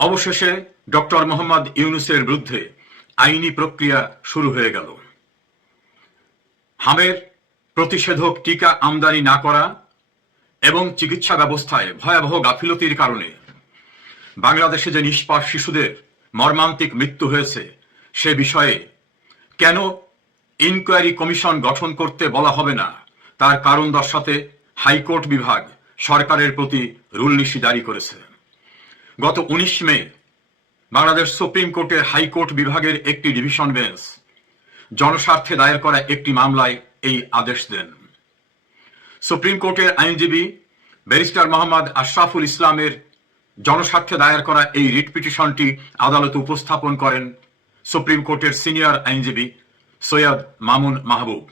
অবশেষে ডক্টর মোহাম্মদ ইউনূসের বিরুদ্ধে আইনি প্রক্রিয়া শুরু হয়ে গেল। হামের প্রতিষেধক টিকা আমদানি না করা এবং চিকিৎসা ব্যবস্থায় ভয়াবহ গাফিলতির কারণে বাংলাদেশে যে নিষ্পাপ শিশুদের মর্মান্তিক মৃত্যু হয়েছে সে বিষয়ে কেন ইনকোয়ারি কমিশন গঠন করতে বলা হবে না তার কারণ দর্শাতে হাইকোর্ট বিভাগ সরকারের প্রতি রুলনীতি জারি করেছে। গত 19 মে বাংলাদেশ সুপ্রিম কোর্টের হাইকোর্ট বিভাগের একটি ডিভিশন বেঞ্চ জনস্বার্থে দায়ের করা একটি মামলায় এই আদেশ দেন। সুপ্রিম কোর্টের আইনজীবী ব্যারিস্টার মোহাম্মদ আশরাফুল ইসলামের জনস্বার্থে দায়ের করা এই রিট পিটিশনটি আদালতে উপস্থাপন করেন সুপ্রিম কোর্টের সিনিয়র আইনজীবী সৈয়দ মামুন মাহবুব।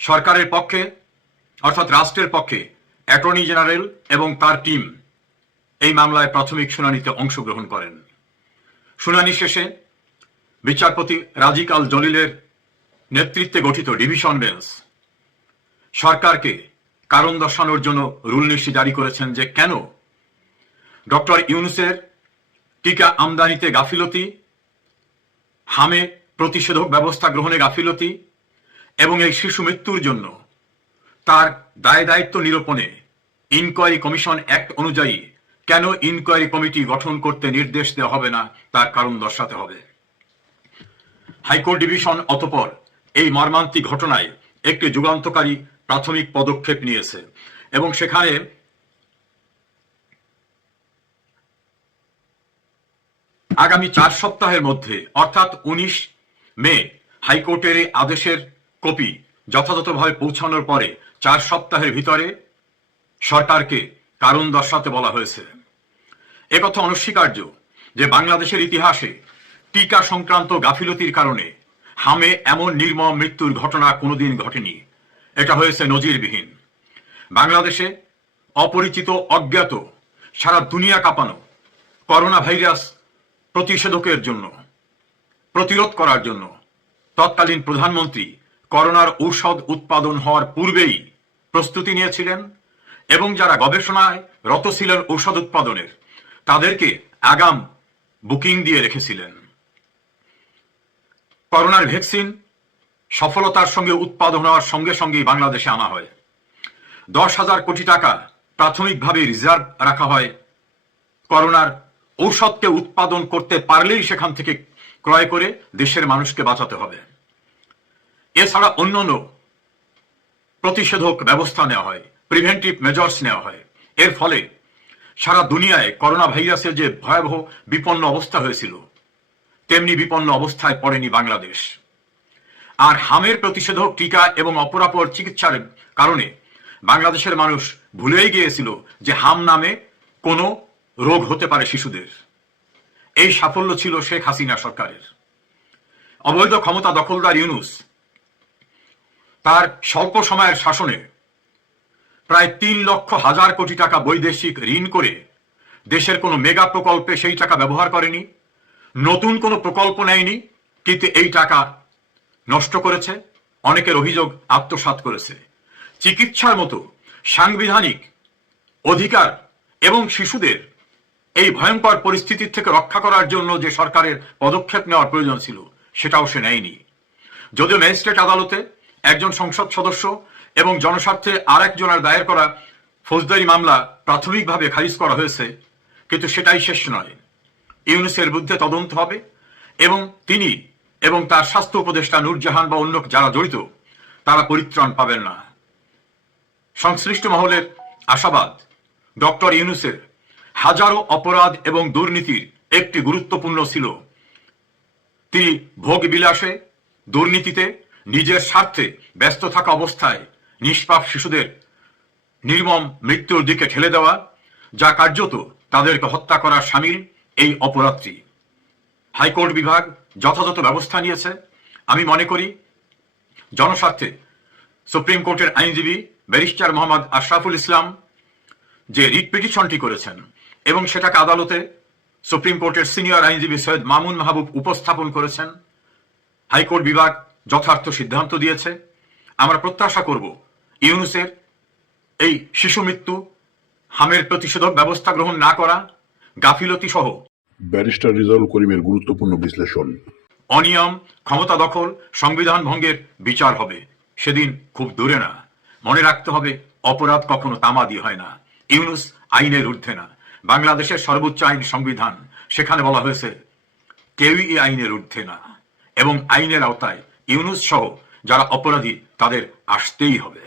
সরকারের পক্ষে অর্থাৎ রাষ্ট্রের পক্ষে অ্যাটর্নি জেনারেল এবং তার টিম এই মামলায় প্রাথমিক শুনানিতে অংশগ্রহণ করেন। শুনানি শেষে বিচারপতি রাজিক আল জলিলের নেতৃত্বে গঠিত ডিভিশন বেঞ্চ সরকারকে কারণ দর্শানোর জন্য রুলনীতি জারি করেছেন যে কেন ডক্টর ইউনূসের টিকা আমদানিতে গাফিলতি, হামে প্রতিষেধক ব্যবস্থা গ্রহণে গাফিলতি এবং এই শিশু মৃত্যুর জন্য তার দায় দায়িত্ব নিরূপণে ইনকোয়ারি কমিশন অ্যাক্ট অনুযায়ী কেন ইনকোয়ারি কমিটি গঠন করতে নির্দেশ দেওয়া হবে না তার কারণ দর্শাতে হবে। হাইকোর্ট ডিভিশন অতঃপর এই মর্মান্তিক ঘটনায় একটি যুগান্তকারী প্রাথমিক পদক্ষেপ নিয়েছে এবং সেখানে আগামী 4 সপ্তাহের মধ্যে অর্থাৎ 19 মে হাইকোর্টের এই আদেশের কপি যথাযথভাবে পৌঁছানোর পরে 4 সপ্তাহের ভিতরে সরকারকে কারণ দর্শাতে বলা হয়েছে। একথা অনস্বীকার্য যে বাংলাদেশের ইতিহাসে টিকা সংক্রান্ত গাফিলতির কারণে হামে এমন নির্মম মৃত্যুর ঘটনা কোনোদিন ঘটেনি। এটা হয়েছে নজিরবিহীন। বাংলাদেশে অপরিচিত, অজ্ঞাত, সারা দুনিয়া কাঁপানো করোনা ভাইরাস প্রতিষেধকের জন্য, প্রতিরোধ করার জন্য তৎকালীন প্রধানমন্ত্রী করোনার ঔষধ উৎপাদন হওয়ার পূর্বেই প্রস্তুতি নিয়েছিলেন এবং যারা গবেষণায় রত ছিলেন ঔষধ উৎপাদনের তাদেরকে আগাম বুকিং দিয়ে রেখেছিলেন। করোনার ভ্যাকসিন সফলতার সঙ্গে উৎপাদন হওয়ার সঙ্গে সঙ্গেই বাংলাদেশে আনা হয়। 10,000 কোটি টাকা প্রাথমিকভাবে রিজার্ভ রাখা হয়। করোনার ঔষধকে উৎপাদন করতে পারলেই সেখান থেকে ক্রয় করে দেশের মানুষকে বাঁচাতে হবে। এছাড়া অন্যান্য প্রতিষেধক ব্যবস্থা নেওয়া হয়, প্রিভেন্টিভ মেজার্স নেওয়া হয়। এর ফলে সারা দুনিয়ায় করোনা ভাইরাসের যে ভয়াবহ বিপন্ন অবস্থা হয়েছিল তেমনি বিপন্ন অবস্থায় পড়েনি বাংলাদেশ। আর হামের প্রতিষেধক টিকা এবং অপরাপর চিকিৎসার কারণে বাংলাদেশের মানুষ ভুলেই গিয়েছিল যে হাম নামে কোনো রোগ হতে পারে শিশুদের। এই সাফল্য ছিল শেখ হাসিনা সরকারের। অবৈধ ক্ষমতা দখলদার ইউনূস তার স্বল্প সময়ের শাসনে প্রায় 3,00,000 কোটি টাকা বৈদেশিক ঋণ করে দেশের কোনো মেগা প্রকল্পে সেই টাকা ব্যবহার করেনি, নতুন কোনো প্রকল্প নেয়নি, কিন্তু এই টাকা নষ্ট করেছে, অনেকের অভিযোগ আত্মসাৎ করেছে। চিকিৎসার মতো সাংবিধানিক অধিকার এবং শিশুদের এই ভয়ঙ্কর পরিস্থিতির থেকে রক্ষা করার জন্য যে সরকারের পদক্ষেপ নেওয়ার প্রয়োজন ছিল সেটাও সে নেয়নি। যদিও ম্যাজিস্ট্রেট আদালতে একজন সংসদ সদস্য এবং জনস্বার্থে আরেকজনের দায়ের করা ফৌজদারি মামলা প্রাথমিকভাবে খারিজ করা হয়েছে, কিন্তু সেটাই শেষ নয়। ইউনূসের বিরুদ্ধে তদন্ত হবে এবং তিনি এবং তার স্বাস্থ্য উপদেষ্টা নূরজাহান বা অন্য যারা জড়িত তারা পরিত্রাণ পাবেন না। সংশ্লিষ্ট মহলের আশাবাদ ডক্টর ইউনূসের হাজারো অপরাধ এবং দুর্নীতির একটি গুরুত্বপূর্ণ ছিল তিনি ভোগ বিলাসে, দুর্নীতিতে, নিজের স্বার্থে ব্যস্ত থাকা অবস্থায় নিষ্পাপ শিশুদের নির্মম মৃত্যুর দিকে ঠেলে দেওয়া, যা কার্যত তাদেরকে হত্যা করার শামিল এই অপরাধটি। হাইকোর্ট বিভাগ যথাযথ ব্যবস্থা নিয়েছে। আমি মনে করি জনস্বার্থে সুপ্রিম কোর্টের আইনজীবী ব্যারিস্টার মোহাম্মদ আশরাফুল ইসলাম যে রিট পিটিশনটি করেছেন এবং সেটাকে আদালতে সুপ্রিম কোর্টের সিনিয়র আইনজীবী সৈয়দ মামুন মাহবুব উপস্থাপন করেছেন, হাইকোর্ট বিভাগ যথার্থ সিদ্ধান্ত দিয়েছে। আমরা প্রত্যাশা করব ইউনূসের এই শিশু মৃত্যু, হামের প্রতিষেধক ব্যবস্থা গ্রহণ না করা, গাফিলতি সহ ব্যারিস্টার রেজাউল করিমের গুরুত্বপূর্ণ বিশ্লেষণ। অনিয়ম, ক্ষমতা দখল, সংবিধান ভঙ্গের বিচার হবে, সেদিন খুব দূরে না। মনে রাখতে হবে, অপরাধ কখনো তামা দিয়ে হয় না। ইউনূস আইনের ঊর্ধ্বে না। বাংলাদেশের সর্বোচ্চ আইন সংবিধান, সেখানে বলা হয়েছে কেউই এই আইনের ঊর্ধ্বে না, এবং আইনের আওতায় ইউনূস সহ যারা অপরাধী তাদের আসতেই হবে।